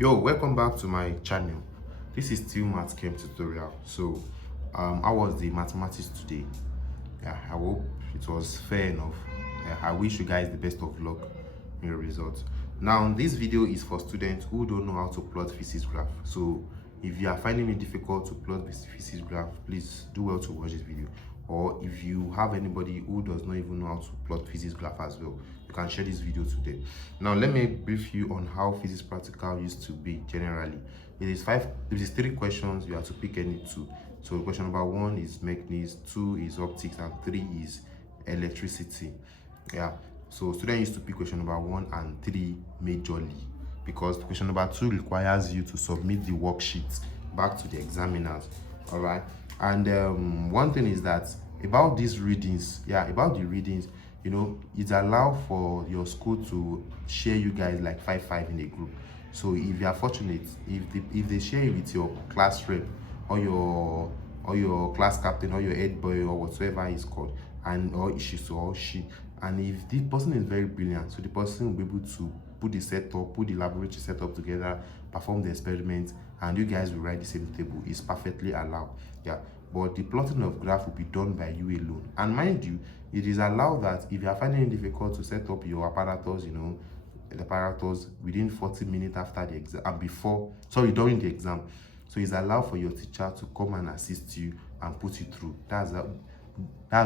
Yo, welcome back to my channel. This is still math chem tutorial. So how was the mathematics today? Yeah, I hope it was fair enough. I wish you guys the best of luck in your results. Now this video is for students who don't know how to plot physics graph. So if you are finding it difficult to plot this physics graph, please do well to watch this video. Or if you have anybody who does not even know how to plot physics graph as well, you can share this video to them. Now let me brief you on how physics practical used to be generally. It is three questions. You have to pick any two. So question number 1 is mechanics, 2 is optics, and 3 is electricity. Yeah, so students used to pick question number 1 and 3 majorly, because question number 2 requires you to submit the worksheet back to the examiners. All right. And one thing is that about these readings, about the readings, it's allowed for your school to share you guys like 5-5 in a group. So if you are fortunate, if they share it with your class rep or your class captain or your head boy or whatsoever is called, and or she, and if the person is very brilliant, so the person will be able to put the laboratory setup together, perform the experiment, and you guys will write the same table. It's perfectly allowed. Yeah, but the plotting of graph will be done by you alone. And mind you, it is allowed that if you are finding it difficult to set up your apparatus, the apparatus within 40 minutes after the exam and during the exam, so it's allowed for your teacher to come and assist you and put you through. That's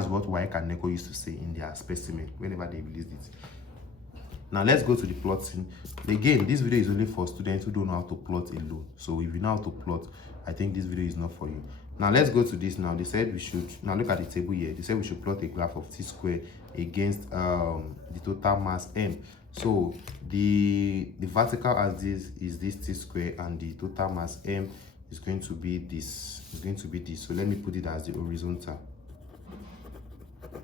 what WAEC and NECO used to say in their specimen whenever they released it. Now let's go to the plotting. Again, this video is only for students who don't know how to plot alone. So if you know how to plot, I think this video is not for you. Now let's go to this. Now they said we should, now look at the table here. They said we should plot a graph of t squared against the total mass m. So the vertical axis is this t squared, and the total mass m is going to be this. So let me put it as the horizontal.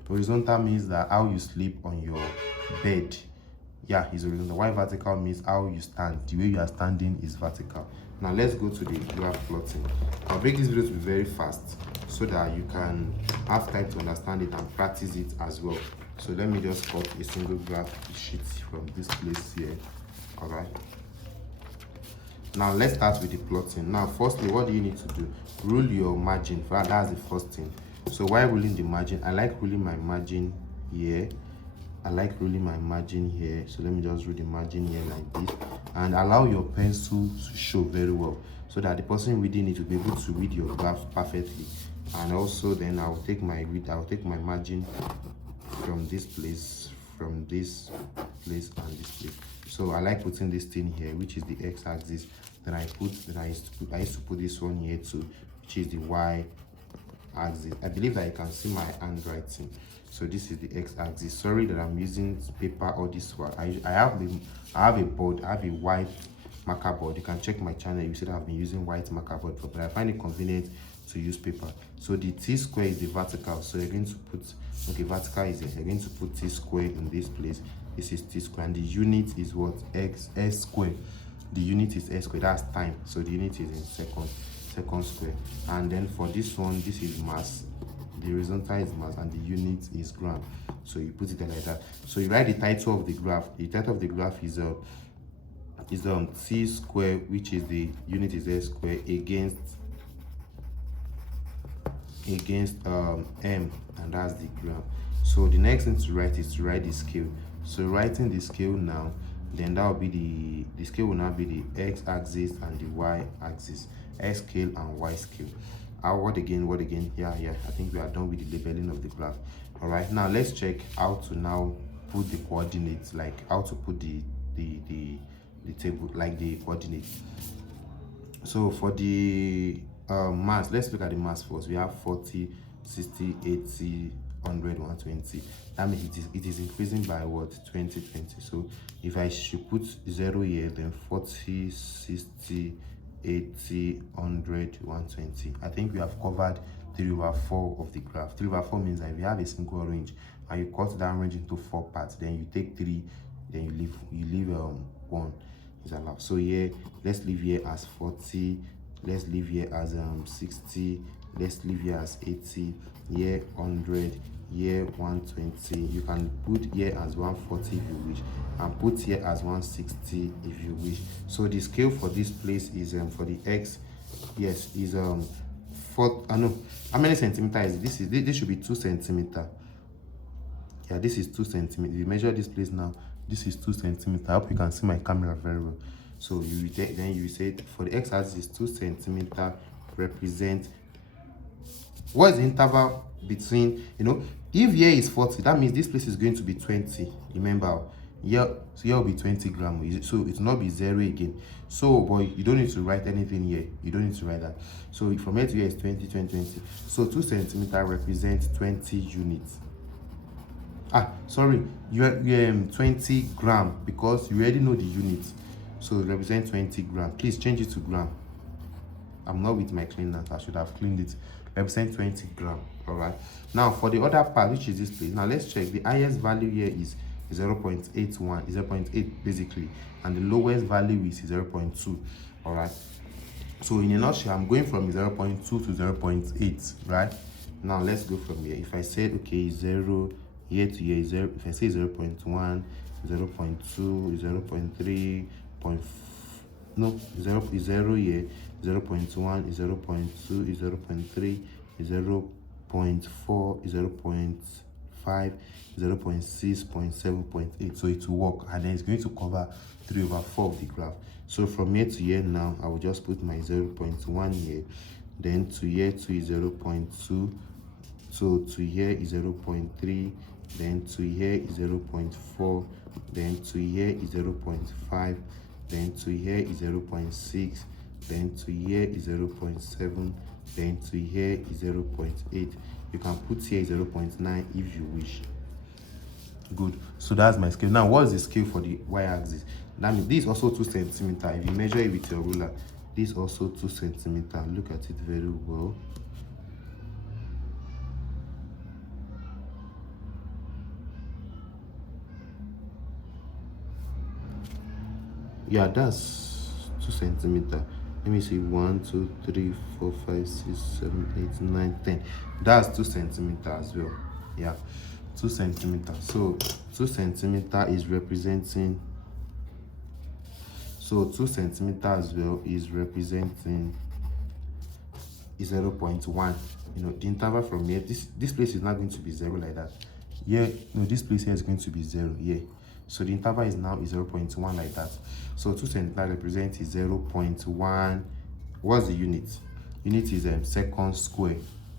Horizontal means that how you sleep on your bed, is horizontal. Why vertical means how you stand. The way you are standing is vertical. Now let's go to the graph plotting. I'll make this video to be very fast so that you can have time to understand it and practice it as well. So let me just cut a single graph sheet from this place here. All right. Now let's start with the plotting. Now firstly, what do you need to do? Rule your margin. That's the first thing. So while ruling the margin, I like ruling my margin here. So let me just rule the margin here like this, and allow your pencil to show very well so that the person reading it will be able to read your graph perfectly. And also then I'll take my margin from this place, and this place. So I like putting this thing here, which is the x-axis. Then I used to put this one here too, which is the y-axis. I believe that you can see my handwriting. So this is the x-axis. Sorry that I'm using paper or this one. I have a board. I have a white marker board. You can check my channel. You see that I've been using white marker board, but I find it convenient to use paper. So the t square is the vertical. So you're going to put, vertical is here. You're going to put t square in this place. This is t square, and the unit is what? S square. The unit is s square. That's time. So the unit is in second square. And then for this one, this is mass. The horizontal is mass and the unit is gram. So you put it like that. So you write the title of the graph. The title of the graph is t square, which is the unit is s square, against m, and that's the gram. So the next thing to write is to write the scale. So writing the scale now, then that will be the scale will now be the x-axis and the y-axis, x scale and y scale. What again? Yeah, I think we are done with the labeling of the graph. All right, now let's check how to now put the coordinates, like how to put the table, like the coordinates. So for the mass, let's look at the mass first. We have 40, 60, 80, 100, 120. That means it is increasing by what? 20. So if I should put 0 here, then 40, 60, 80, 100, 120. I think we have covered 3/4 of the graph. 3/4 means that if you have a single range and you cut that range into 4 parts, then you take 3, then you leave 1 is allowed. So here, let's leave here as 40, let's leave here as 60, let's leave here as 80, here 100, here 120. You can put here as 140 if you wish, and put here as 160 if you wish. So the scale for this place is for the x, yes, is no, how many centimeters is this? This should be 2 centimeter. Yeah, this is 2 centimeter. If you measure this place now, this is 2 centimeter. I hope you can see my camera very well. So you then you say for the x-axis is 2 centimeter represent what is the interval between, if here is 40, that means this place is going to be 20. Remember, here, so here will be 20 grams. So it will not be 0 again. So, but you don't need to write anything here. You don't need to write that. So from here to here is 20, 20, 20. So 2 centimeter represents 20 units. Sorry, you are 20 gram, because you already know the units. So it represents 20 gram. Please change it to gram. I'm not with my cleaner. I should have cleaned it. Represent 20 gram. All right. Now for the other part, which is this place. Now let's check. The highest value here is 0.81, 0.8 basically, and the lowest value is 0.2. All right. So in a nutshell, I'm going from 0.2 to 0.8. Right. Now let's go from here. If I said okay, 0 here to here is 0. If I say 0.1, 0.2, 0.3, no, 0 is 0 here, 0.1 is 0.2 is 0.3 is 0.4 is 0.5, 0.6, 0.7, 0.8. So it will work, and then it's going to cover 3/4 of the graph. So from here to here now, I will just put my 0.1 here, then to here to is 0.2, so to here is 0.3, then to here is 0.4, then to here is 0.5, then to here is 0.6, then to here is 0.7, then to here is 0.8. You can put here 0.9 if you wish. Good. So that's my scale. Now what is the scale for the y-axis? That means this is also 2 centimeter. If you measure it with your ruler, this is also 2 centimeter. Look at it very well. Yeah, that's 2 centimeter. Let me see, 1, 2, 3, 4, 5, 6, 7, 8, 9, 10. That's 2 centimeter as well. Yeah, 2 centimeter. So 2 centimeter is representing, so 2 centimeter as well is representing 0.1. The interval from here, this place is not going to be 0 like that. Yeah, no, this place here is going to be 0. Yeah. So the interval is now 0.1 like that. So 2 centimeter represents 0.1. What's the unit? Unit is second square.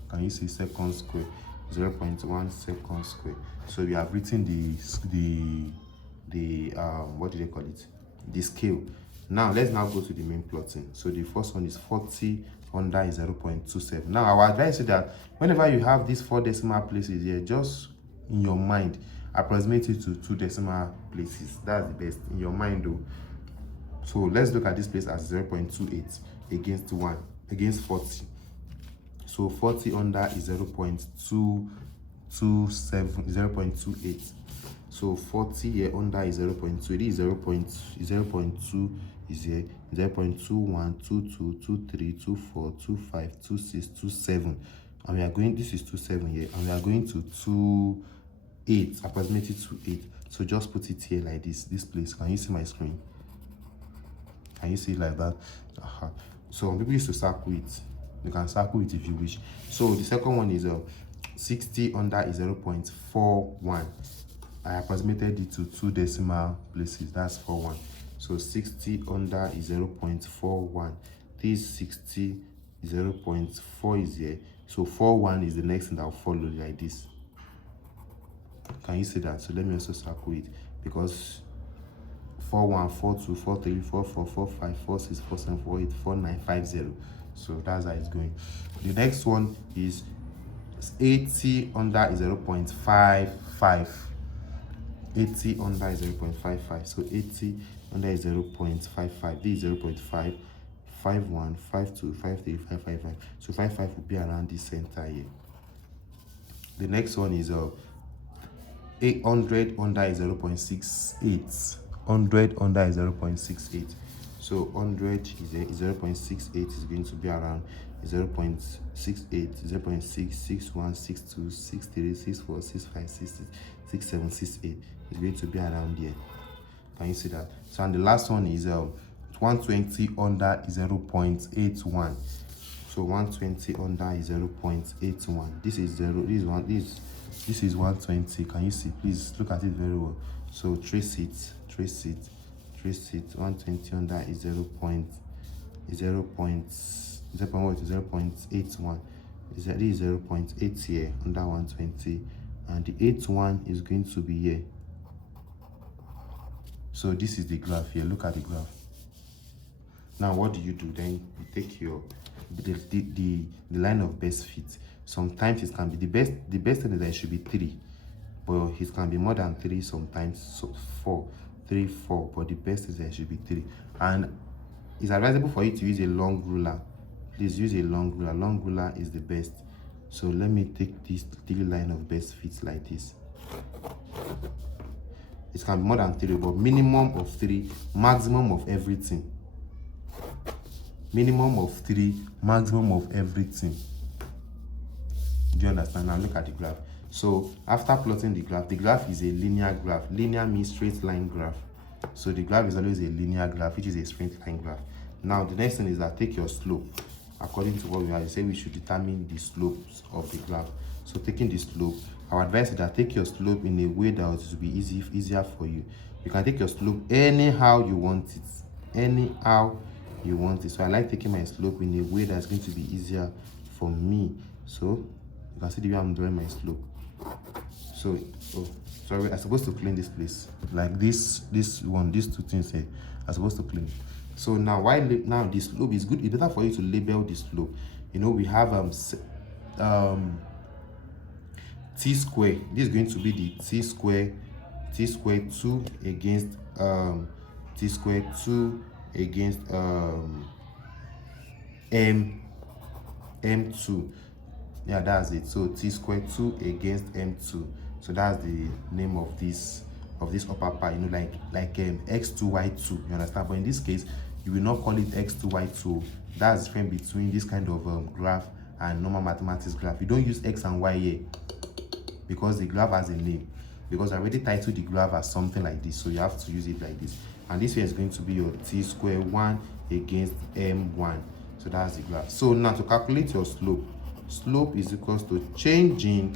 Can you see second square? 0.1 second square. So we have written the what do they call it? The scale. Now let's now go to the main plotting. So the first one is 40 under is 0.27. Now I would advise you that whenever you have these 4 decimal places here, just in your mind, approximate it to 2 decimal places. That's the best in your mind though. So let's look at this place as 0.28 against 1 against 40. So 40 under is 0.227, 0.28. So 40 here under is 0.2. It is 0.2 is here, 0.21, 22, 23, 24, 25, 26, 27. And we are going, this is 27 here, and we are going to 28, approximately 28. So just put it here like this place. Can you see my screen? Can you see it like that? So people used to circle it. You can circle it if you wish. So the second one is 60 under is 0.41. I approximated it to 2 decimal places. That's 41. So 60 under is 0.41. This 60 is 0.4 is here. So 41 is the next thing that will follow like this. Can you see that? So let me also circle it, because 41, 42, 43, 44, 45, 46, 47, 48, 49, 50. So that's how it's going. The next one is 80 under is 0.55. 80 under is 0.55. So 80 under is 0.55. This is 0.5, 51, 52, 53, 555. So 55 will be around the center here. The next one is 800 under is 0.68. 100 under is 0.68. So 100 is 0.68 is going to be around 0.68, 0.661, 62, 63, 64, 65, 66, 67, 68 is going to be around here. Can you see that? So and the last one is 120 under 0.81. So 120 under is 0.81. This is 120. Can you see? Please look at it very well. So trace it. 120 under is 0.81. This is 0.8 here under 120, and the 81 is going to be here. So this is the graph here. Look at the graph. Now what do? Then you take your the line of best fit. Sometimes it can be the best thing is that it should be 3, but it can be more than 3 sometimes. So 4, 3, 4, but the best is that it should be 3. And it's advisable for you to use a long ruler. Please use a long ruler. Long ruler is the best. So let me take this 3 line of best fits like this. It can be more than 3, but minimum of 3, maximum of everything. Minimum of 3, maximum of everything. Do you understand? Now look at the graph. So after plotting the graph is a linear graph. Linear means straight line graph. So the graph is always a linear graph, which is a straight line graph. Now the next thing is that take your slope. According to what we have, say we should determine the slopes of the graph. So taking the slope, our advice is that take your slope in a way that will be easier for you. You can take your slope anyhow you want it. Anyhow you want it. So I like taking my slope in a way that's going to be easier for me. So you can see the way I'm drawing my slope. So sorry, I'm supposed to clean this place. Like these two things here are supposed to clean. So now now the slope is good. It's better for you to label the slope. You know, we have t square. This is going to be the t square 2 against t square 2 against m2. Yeah, that's it. So t square 2 against m2. So that's the name of this upper part, you know, like x2 y2, you understand? But in this case you will not call it x2 y2. That's different between this kind of graph and normal mathematics graph. You don't use x and y here because the graph has a name, because I already titled the graph as something like this, so you have to use it like this. And this here is going to be your t square 1 against m1. So that's the graph. So now to calculate your slope is equals to changing,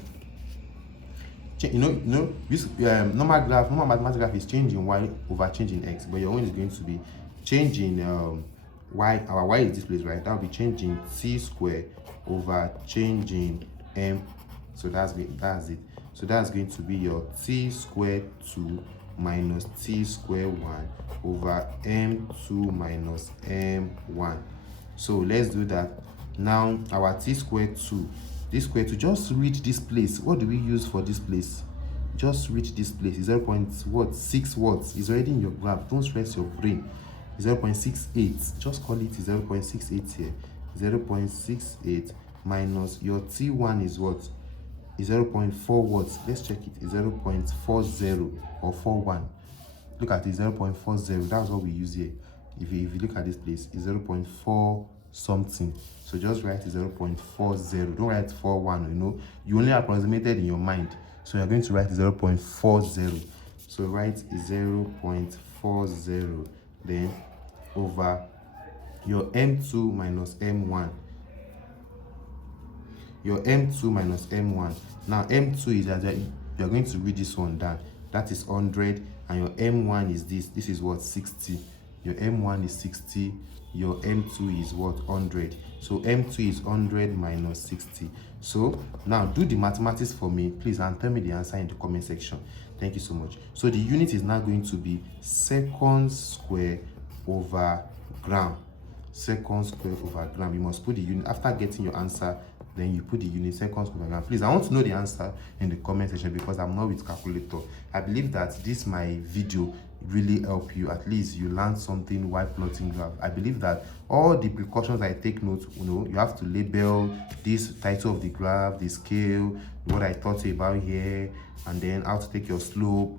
you know this normal mathematical graph is changing y over changing x, but your own is going to be changing y. Our y is this place, right? That will be changing t square over changing m. So that's it. So that's going to be your t square 2 minus t square 1 over m2 minus m1. So let's do that. Now our t square 2, this square 2, just read this place. What do we use for this place? Just read this place. 0.6 watts is already in your graph. Don't stress your brain. 0.68, just call it 0.68 here. 0.68 minus your t1 is what? Is 0.4 watts. Let's check it. Is 0.40 or 41. Look at it, 0.40. That's what we use here. If you look at this place, is 0.4 something. So just write 0.40. Don't write 41. You know, you only approximated in your mind, so you're going to write 0.40. So write 0.40, then over your m2 minus m1. Your m2 minus m1. Now m2 is that you're going to read this one down. That is 100, and your m1 is this. This is what? 60. Your m1 is 60. Your m2 is what? 100. So m2 is 100 minus 60. So now do the mathematics for me, please, and tell me the answer in the comment section. Thank you so much. So the unit is now going to be seconds square over gram. Seconds square over gram. You must put the unit after getting your answer. Then you put the unit seconds per gram. Please, I want to know the answer in the comment section because I'm not with calculator. I believe that this my video really help you. At least you learn something while plotting graph. I believe that all the precautions I take note, you know, you have to label this title of the graph, the scale, what I taught you about here, and then how to take your slope.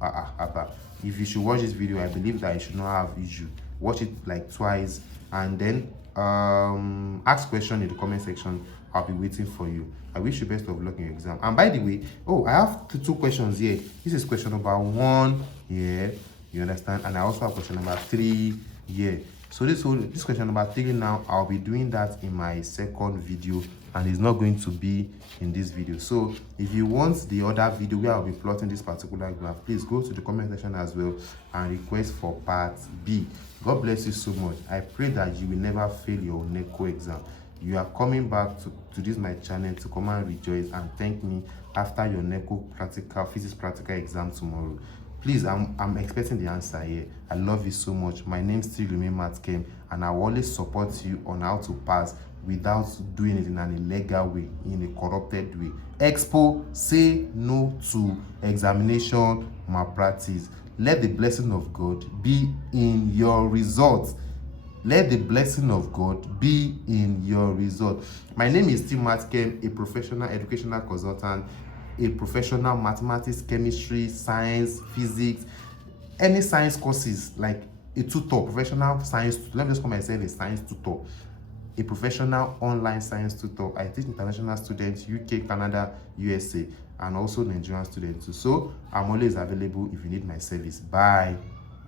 If you should watch this video, I believe that you should not have issue watch it like twice, and then ask question in the comment section. I'll be waiting for you. I wish you best of luck in your exam. And by the way, I have two questions here. This is question number 1 here, you understand, and I also have question number 3 here. So this question number 3 now, I'll be doing that in my second video, and it's not going to be in this video. So if you want the other video where I'll be plotting this particular graph, please go to the comment section as well and request for part B. God bless you so much. I pray that you will never fail your NECO exam. You are coming back to this my channel to come and rejoice and thank me after your NECO physics practical exam tomorrow. Please, I'm expecting the answer here. I love you so much. My name still remains Matt Kem, and I will always support you on how to pass without doing it in an illegal way, in a corrupted way. Expo, say no to examination malpractice. Let the blessing of God be in your results. Let the blessing of God be in your result. My name is still Matt Kem, a professional educational consultant, a professional mathematics, chemistry, science, physics, any science courses, like a tutor, professional science tutor. Let me just call myself a science tutor, a professional online science tutor. I teach international students, UK, Canada, USA, and also Nigerian students too. So I'm always available if you need my service. Bye.